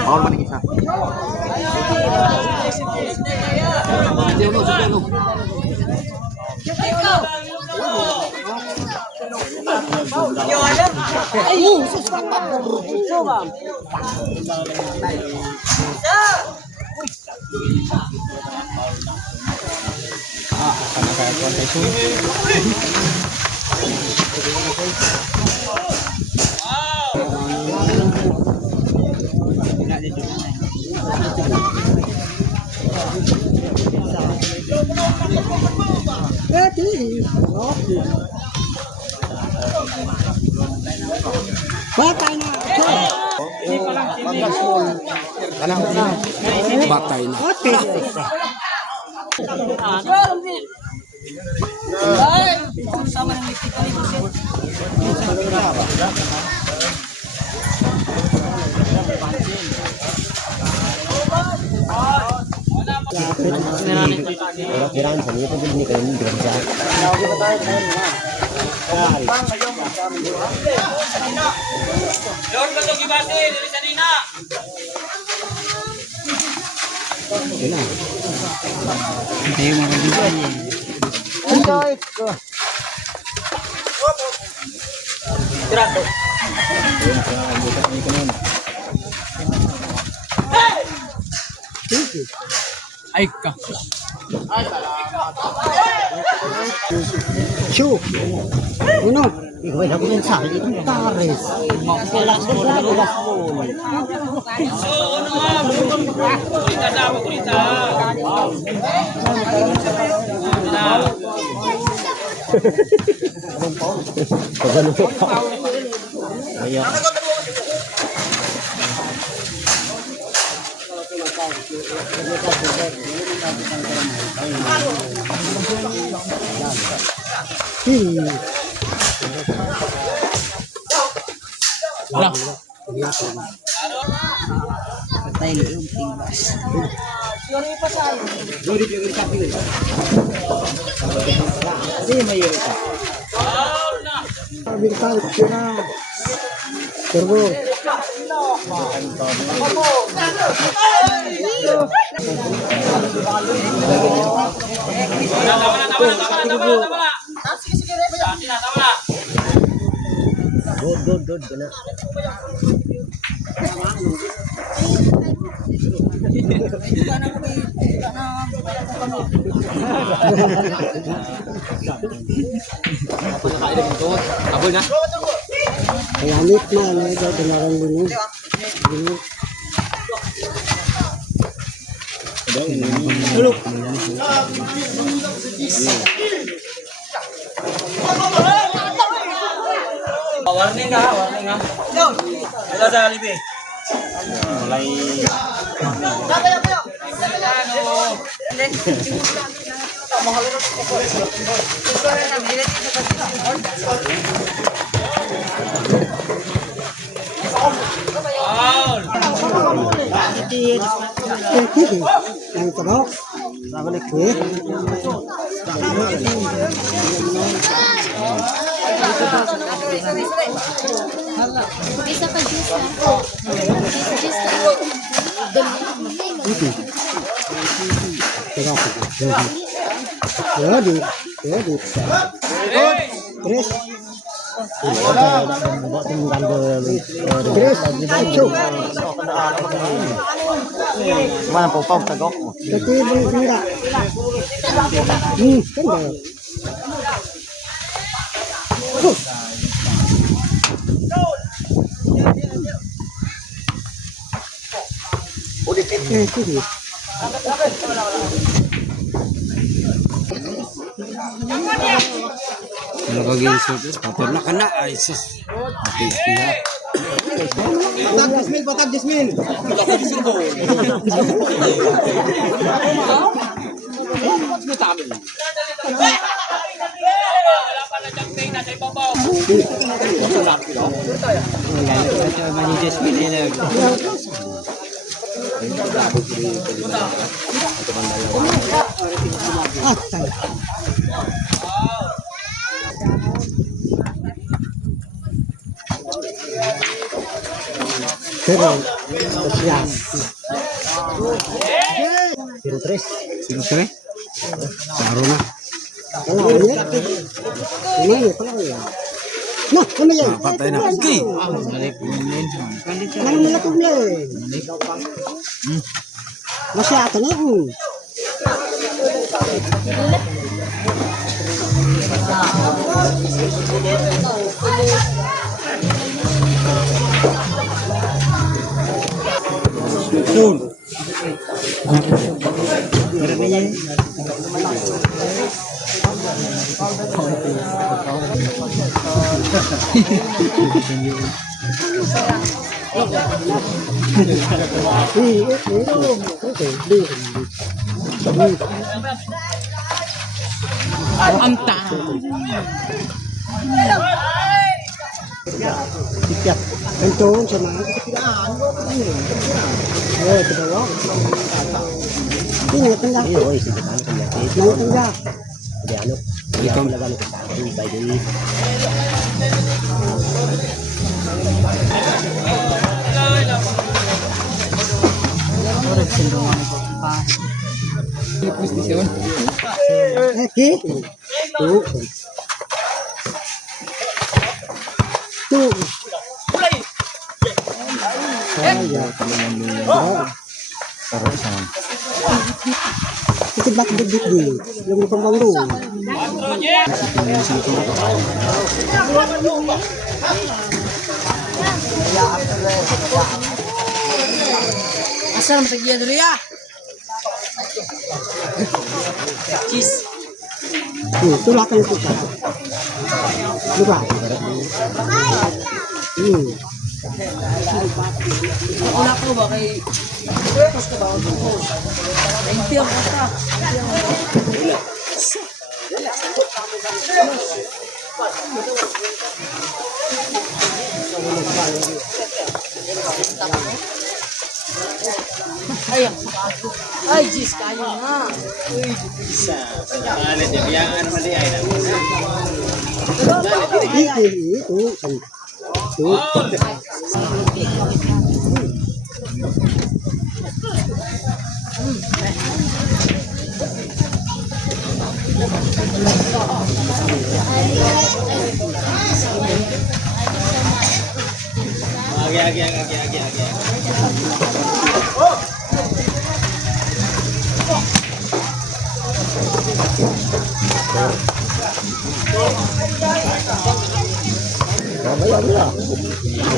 Bawal man isa. Batay na. Batay na. Kailangan sa nito din kayo ni Granja. Lord, bato gibase, dili sanina. Hindi mo mabibigay. Tirato. Ay ka. Chu. Uno. Ikaw ay mensahe itong tares. Makulas mo na ulas mo. So, ano nga? Kulita na ako, kulita. Pagano pa. Ayan. Wala. Patay yung tingbas. Good. Abol na. Lamit na, ito tinarang dulu. Dulu. Warning ha. Wala sa alibi. Mulai yang terok. Balik gue. Bisa pa juice na. Juice Ya, di. Terus. Mana popong tegok. Tapi enggak. Kan udah itu. Kalau kaging surprise, papel na kana ay sus. Ate iya. Patag Jasmine. Wala pa na champagne na sa ibabaw. Pero, siya. 03. Sino sila? Saro na. Ano yan? Ano yan? Ano yan? No, ano yan? Patay na. Okay. Ano nalapag na eh? Masyata na yun. Tiyak. Entong sa mga katilaan. Eh, kedawa. Ini tengah. Iya, oi, sih kan tengah. Mau tengah. Dia anu. Dia kan lawan ke tadi bayi ini. Oke. Tuh. Tuh. Saya itu bak bibit di yang kembang dulu. Asal pergi dulu ya. Cheese. Itulah kan kita. Lupa. Una ko ba kay Tapos ka ba ang tungkol? Naintiyak ka pa. Ay, Jis, kayo nga.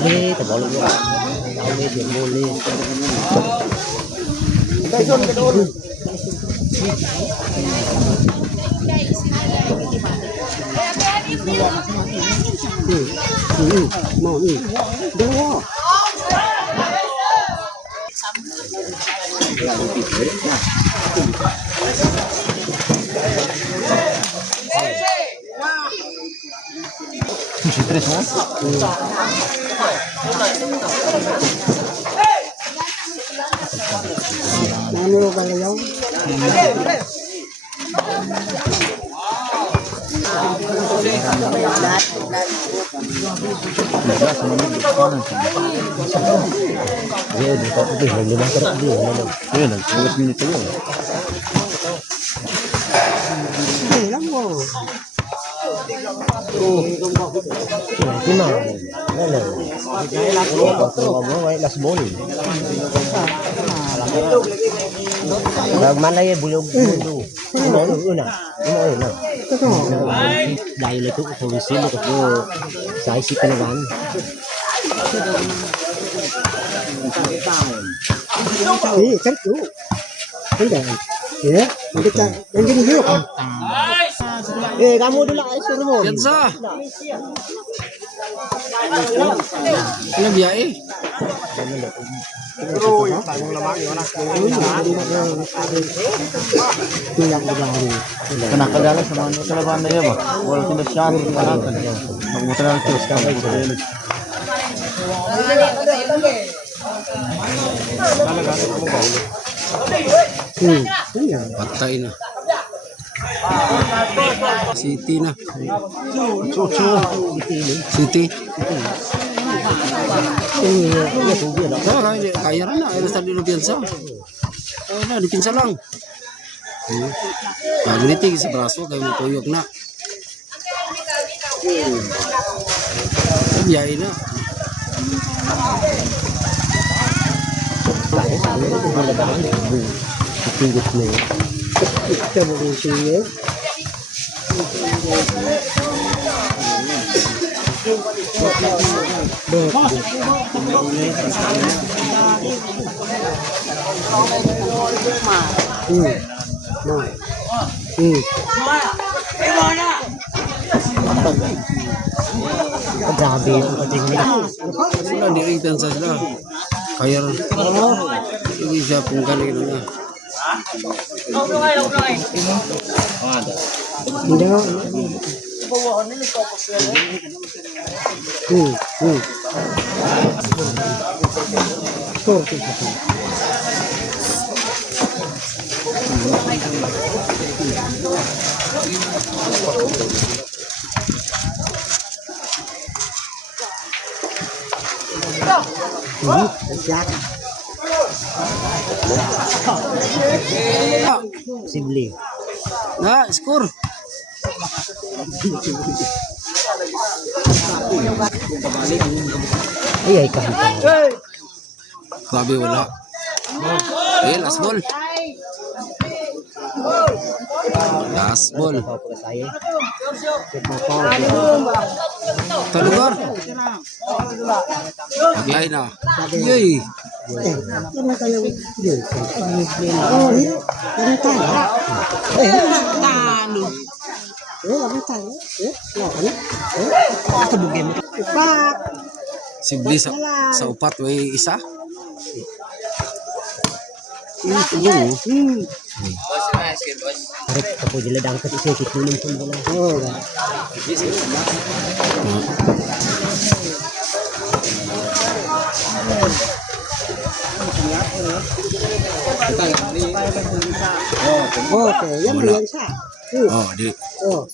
Ini terbolong ya. Ini dia boleh. Daison ke dulu. Mau ni. Dua. Nano balayaw? Mana ya bulog dulu. Una. Dahil itu polisi itu saya sih penekan. Kan tu. Kan ya, kita yang gini yuk. Kamu dulu suruh mau. Yansa. Ano biya eh? Nakadala sa mga sa laban na yan ba? Wala tinasyan ka natin. Magmutan na ito sa kamay. Patay na. City na. City. Kaya rin na. Ayun sa dito piyansa. Ayun na, dipinsa lang. Magnitig sa braso, kayo matuyok na. Biyay na. Tingit na yun. Ito mo rin siya. Grabe yung kating nila. Sila, di piyansa sila. Kaya rin. Hindi siya pong galing na. Hindi nga. Sibling. Na, score. Ay, kahit. Grabe, wala. Eh, last ball. Last ball. Talugar. Paglay na. Yay. Ano tayo? Oh, ano tayo? Talo. Ano tayo? Kabugin mo. Pak! Sibli sa upat, way isa. Tarik ako dila dang kat isikit minum pun bola. Oh. Okay, yan yan siya. Oh, di. Oh.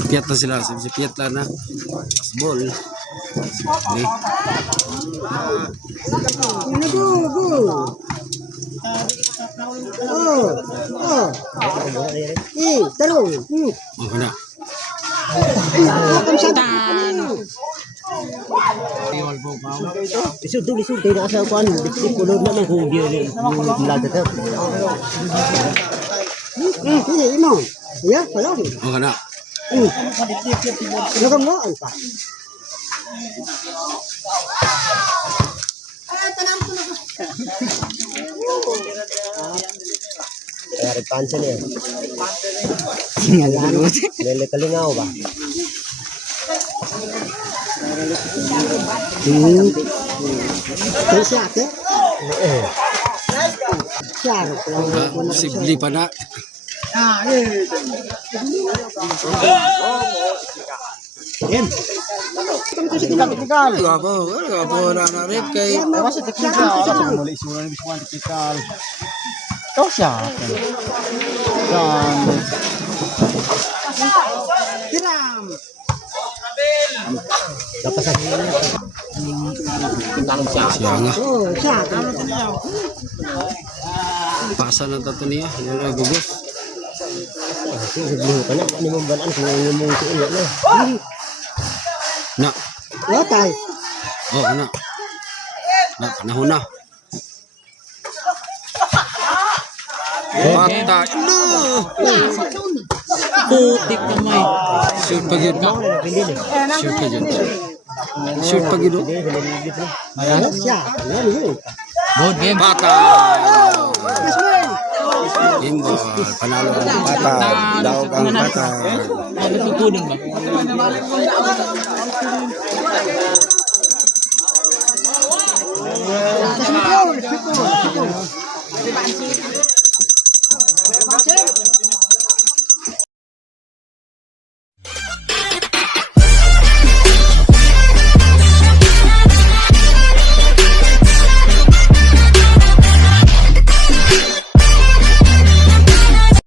Sipiat na sila. Sipiat lang na. Last ball. Sibli. Go. Oh. Talong. Oh, na. Lisod tayo na sa kuan. Kulod na ng hugyo ni lada ta. Ino. Ya, talong. Oh, na. Nagamaan pa. Kaya repansa niya. Lele kalingaw ba? Kaya siya ate? Siya. Sibli pa na. Gapo na narip kay. Muli isulan ni Biswan tikal. Kau siya. Dan Tiram. Siya nga. Oh, siya. Pasa na tato niya. Yan ay gugos. Sabihin ko na, ano mong balaan kung ano mong ito na. Na. Oh, tay. Oh, na. Na, panahon na. Patay. No! Putik kamay. Shoot pa yun. Shoot pa yun. Shoot pa yun. Ano siya? Ano yun? Good game. Patay! Imbol. Panalo ang patay. Daog ang patay. Natutunan ba? Kasi